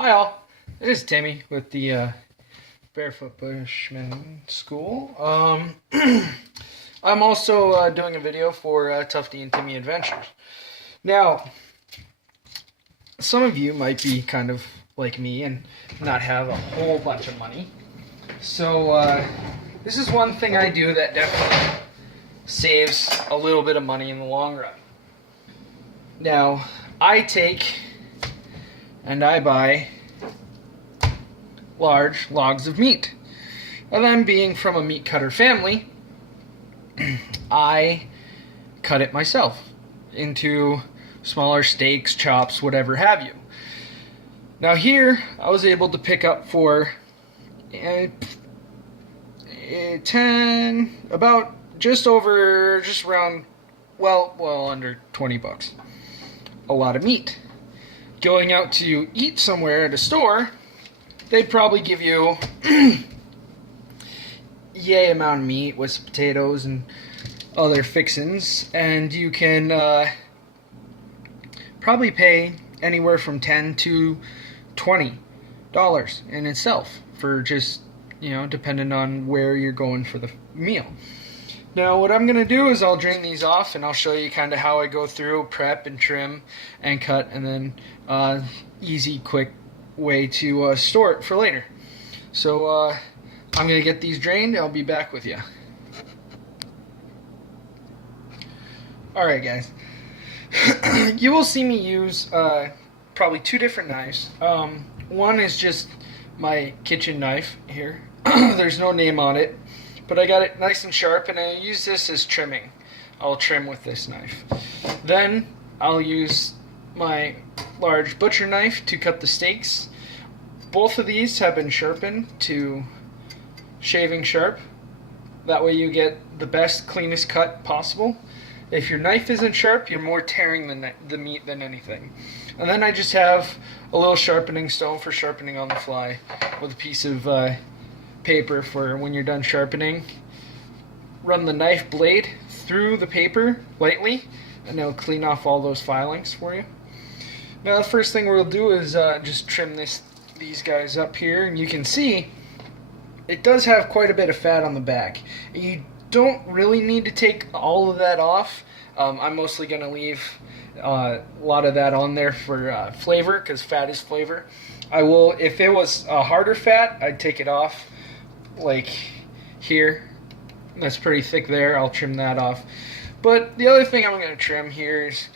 Hi all, this is Timmy with the Barefoot Bushman School. I'm also doing a video for Tufty and Timmy Adventures. Now, some of you might be kind of like me and not have a whole bunch of money. So this is one thing I do that definitely saves a little bit of money in the long run. Now, I take and I buy large logs of meat. And then, being from a meat cutter family, I cut it myself into smaller steaks, chops, whatever have you. Now here, I was able to pick up for about just around, well under 20 bucks. A lot of meat. Going out to eat somewhere at a store, they'd probably give you yay amount of meat with some potatoes and other fixins, and you can probably pay anywhere from $10 to $20 in itself for just, depending on where you're going for the meal. Now what I'm going to do is I'll drain these off and I'll show you kind of how I go through, prep and trim and cut, and then easy, quick way to store it for later. So I'm going to get these drained. I'll be back with you. Alright guys, you will see me use probably two different knives. One is just my kitchen knife here. There's no name on it, but I got it nice and sharp, and I use this as trimming. I'll trim with this knife. Then I'll use my large butcher knife to cut the steaks. Both of these have been sharpened to shaving sharp. That way you get the best, cleanest cut possible. If your knife isn't sharp, you're more tearing the meat than anything. And then I just have a little sharpening stone for sharpening on the fly with a piece of paper for when you're done sharpening. Run the knife blade through the paper lightly, and it'll clean off all those filings for you. Now the first thing we'll do is just trim these guys up here, and you can see it does have quite a bit of fat on the back. You don't really need to take all of that off. I'm mostly going to leave a lot of that on there for flavor, because fat is flavor. I will, if it was a harder fat, I'd take it off, like here. That's pretty thick there. I'll trim that off. But the other thing I'm going to trim here is,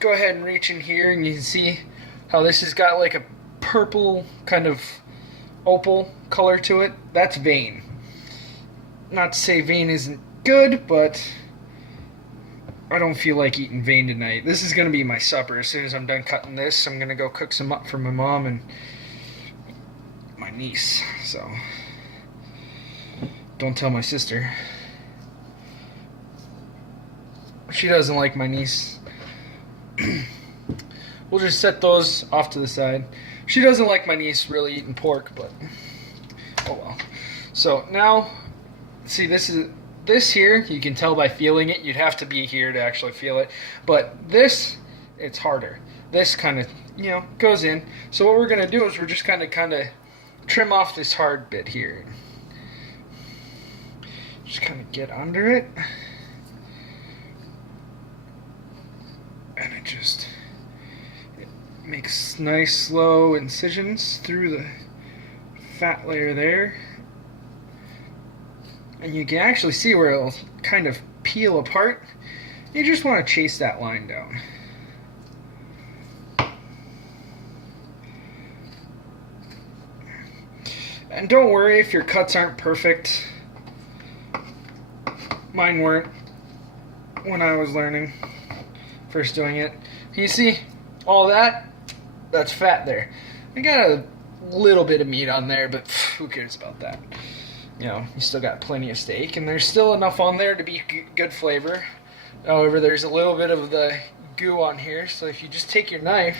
go ahead and reach in here, and you can see how this has got like a purple kind of opal color to it. That's vein. Not to say vein isn't good, but I don't feel like eating vein tonight. This is going to be my supper. As soon as I'm done cutting this, I'm going to go cook some up for my mom and my niece. So don't tell my sister. She doesn't like my niece. We'll just set those off to the side. She doesn't like my niece really eating pork, but oh well. So now, see, this here, you can tell by feeling it. You'd have to be here to actually feel it. But this, it's harder. This kind of, goes in. So what we're going to do is we're just kind of trim off this hard bit here. Just kind of get under it. And it makes nice slow incisions through the fat layer there. And you can actually see where it'll kind of peel apart. You just want to chase that line down. And don't worry if your cuts aren't perfect. Mine weren't when I was learning, first doing it. You see all that? That's fat there. I got a little bit of meat on there, but who cares about that? You still got plenty of steak, and there's still enough on there to be good flavor. However, there's a little bit of the goo on here, so if you just take your knife,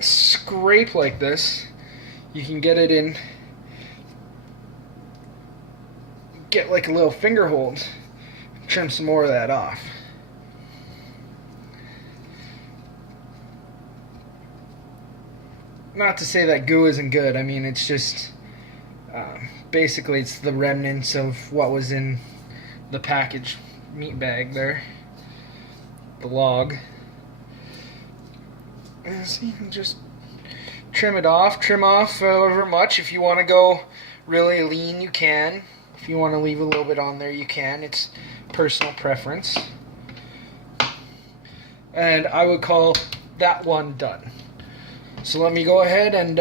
scrape like this, you can get it in, get like a little finger hold, trim some more of that off. not to say that goo isn't good. I mean, it's just basically it's the remnants of what was in the packaged meat bag there, the log. And see, just trim off however much. If you want to go really lean, you can. If you want to leave a little bit on there, you can. It's personal preference. And I would call that one done. So let me go ahead and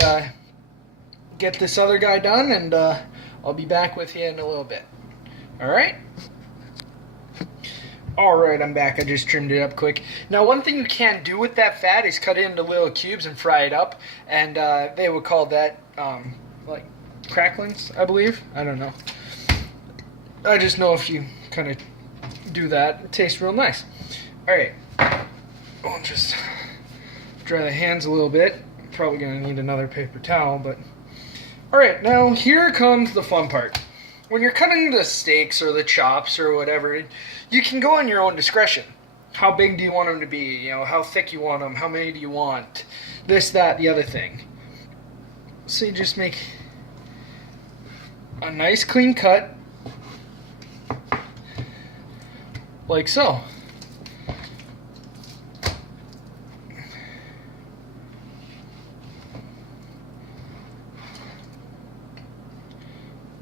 get this other guy done, and I'll be back with you in a little bit. Alright? Alright, I'm back. I just trimmed it up quick. Now, one thing you can do with that fat is cut it into little cubes and fry it up. And they would call that, like, cracklings, I believe. I don't know. I just know if you kind of do that, it tastes real nice. Alright. I'll just dry the hands a little bit. Probably going to need another paper towel, but... Alright, now here comes the fun part. When you're cutting the steaks or the chops or whatever, you can go on your own discretion. How big do you want them to be? You know, how thick you want them? How many do you want? This, that, the other thing. So you just make a nice clean cut. Like so.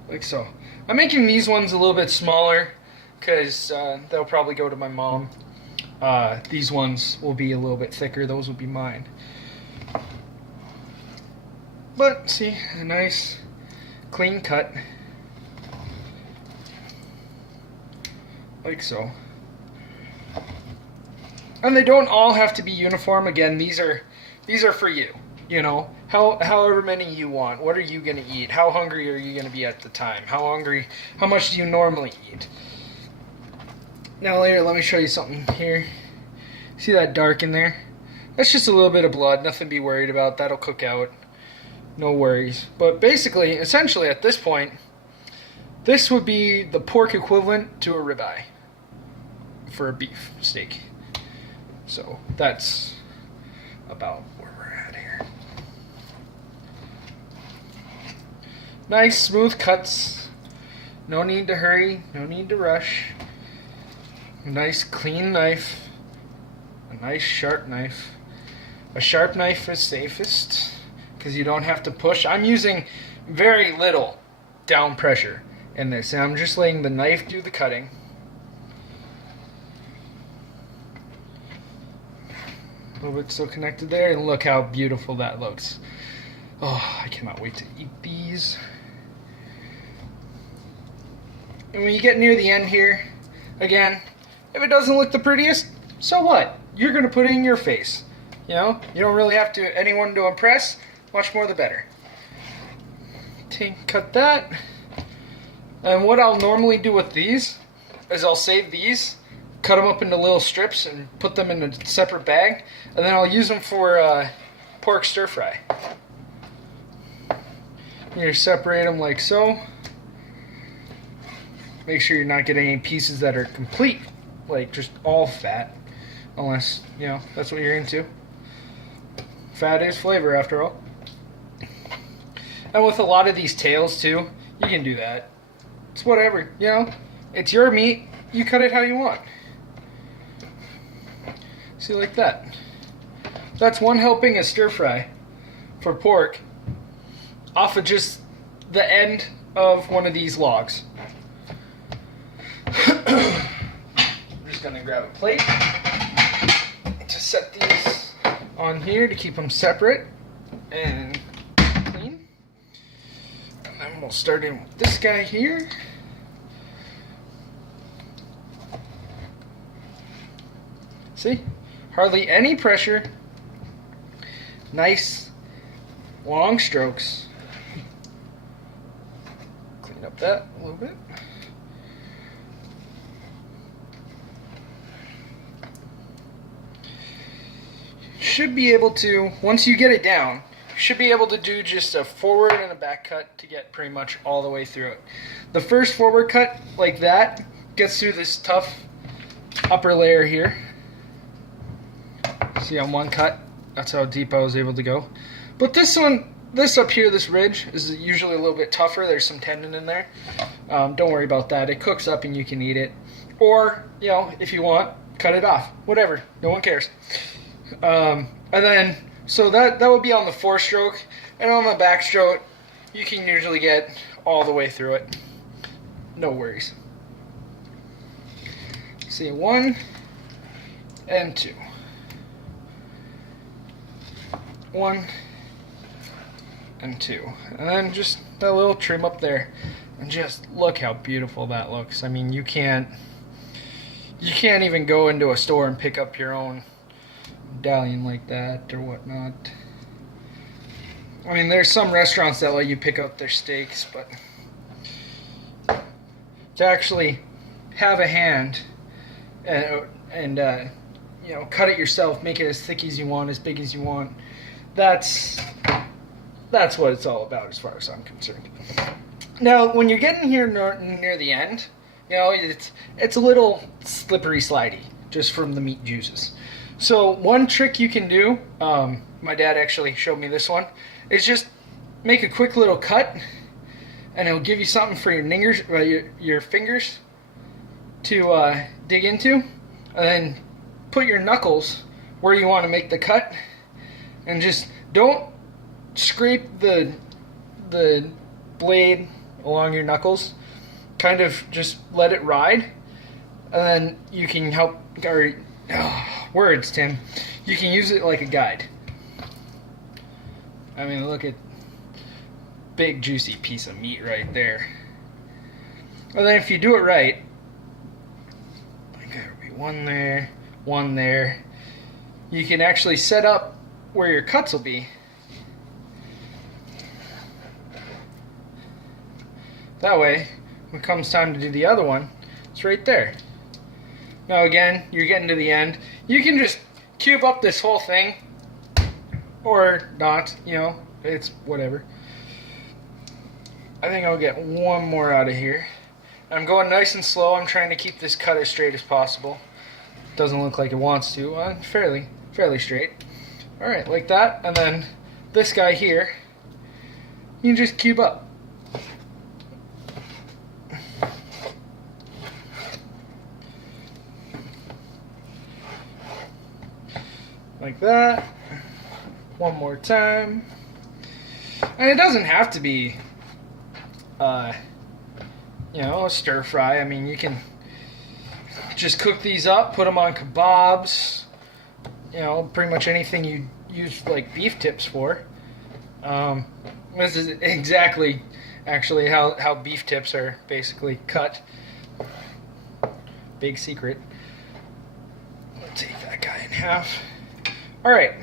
Like so. I'm making these ones a little bit smaller because they'll probably go to my mom. These ones will be a little bit thicker. Those will be mine. But see, a nice clean cut. Like so. And they don't all have to be uniform. Again, these are for you. You know, however many you want. What are you going to eat? How hungry are you going to be at the time? How much do you normally eat? Now later, let me show you something here. See that dark in there? That's just a little bit of blood. Nothing to be worried about. That'll cook out. No worries. But basically, essentially at this point, this would be the pork equivalent to a ribeye for a beef steak. So that's about where we're at here. Nice smooth cuts. No need to hurry. No need to rush. A nice clean knife. A nice sharp knife. A sharp knife is safest because you don't have to push. I'm using very little down pressure in this, and I'm just letting the knife do the cutting. A little bit still connected there, and look how beautiful that looks. Oh, I cannot wait to eat these. And when you get near the end here, again, if it doesn't look the prettiest, so what? You're going to put it in your face. You know, you don't really have anyone to impress. Much more the better. Cut that. And what I'll normally do with these is I'll save these, cut them up into little strips, and put them in a separate bag, and then I'll use them for pork stir fry. You separate them like so. Make sure you're not getting any pieces that are complete, like just all fat, unless, you know, that's what you're into. Fat is flavor, after all. And with a lot of these tails, too, you can do that. It's whatever, you know. It's your meat. You cut it how you want. See, like that. That's one helping of stir fry for pork off of just the end of one of these logs. I'm just going to grab a plate to set these on here to keep them separate and clean. And then we'll start in with this guy here. See? Hardly any pressure. Nice long strokes. Clean up that a little bit. Should be able to, once you get it down, you should be able to do just a forward and a back cut to get pretty much all the way through it. The first forward cut, like that, gets through this tough upper layer here. See, on one cut, that's how deep I was able to go. But this one, this up here, this ridge, is usually a little bit tougher. There's some tendon in there. Don't worry about that. It cooks up and you can eat it. Or, you know, if you want, cut it off. Whatever. No one cares. And then, so that would be on the 4-stroke. And on the backstroke, you can usually get all the way through it. No worries. See, 1 and 2. 1 and 2. And then just that little trim up there. And just look how beautiful that looks. I mean, you can't even go into a store and pick up your own medallion like that or whatnot. I mean, there's some restaurants that let you pick up their steaks, but to actually have a hand and you know, cut it yourself, make it as thick as you want, as big as you want, that's what it's all about as far as I'm concerned. Now, when you're getting here near the end, you know, it's a little slippery slidey just from the meat juices. So one trick you can do, my dad actually showed me this one, is just make a quick little cut, and it'll give you something for your fingers to dig into, and then put your knuckles where you want to make the cut, and just don't scrape the blade along your knuckles. Kind of just let it ride, and then you can words, Tim. You can use it like a guide. I mean, look at big juicy piece of meat right there. And then if you do it right, there'll be one there. You can actually set up where your cuts will be. That way, when it comes time to do the other one, it's right there. Now again, you're getting to the end. You can just cube up this whole thing, or not, you know, it's whatever. I think I'll get one more out of here. I'm going nice and slow. I'm trying to keep this cut as straight as possible. Doesn't look like it wants to. Fairly straight. Alright, like that. And then this guy here, you can just cube up. Like that. One more time. And it doesn't have to be, you know, a stir fry. I mean, you can just cook these up, put them on kebabs, you know, pretty much anything you use like beef tips for. This is exactly actually how beef tips are basically cut. Big secret. I'll take that guy in half. Alright,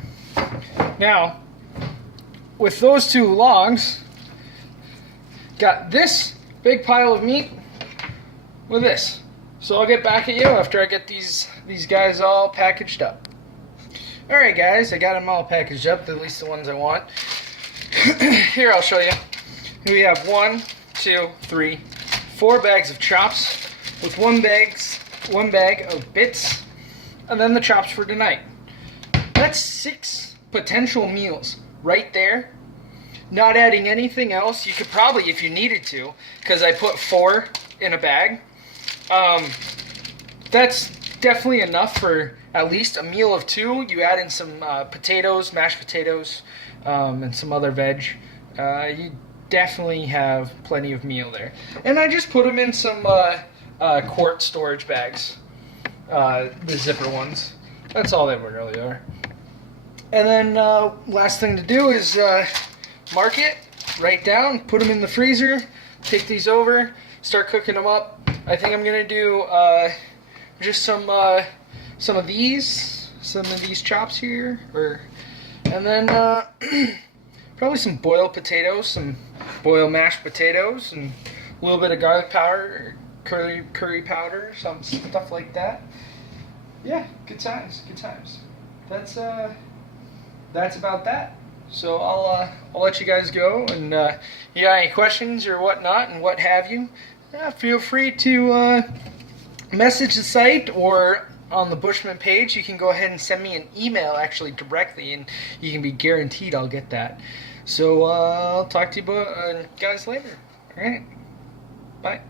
now with those two logs, got this big pile of meat with this. So I'll get back at you after I get these guys all packaged up. Alright guys, I got them all packaged up, at least the ones I want. Here, I'll show you. We have 1, 2, 3, 4 bags of chops with one bag of bits, and then the chops for tonight. That's 6 potential meals right there. Not adding anything else. You could probably, if you needed to, because I put 4 in a bag. That's definitely enough for at least a meal of 2. You add in some potatoes, mashed potatoes, and some other veg. You definitely have plenty of meal there. And I just put them in some quart storage bags, the zipper ones. That's all they really are. And then last thing to do is mark it, write down, put them in the freezer, take these over, start cooking them up. I think I'm gonna do just some of these chops here, and then probably some boiled potatoes, some boiled mashed potatoes, and a little bit of garlic powder, curry powder, some stuff like that. Yeah, good times. That's about that. So I'll let you guys go, and you got any questions or whatnot and what have you, feel free to message the site or on the Bushman page, you can go ahead and send me an email actually directly, and you can be guaranteed I'll get that. So I'll talk to you guys later. All right, bye.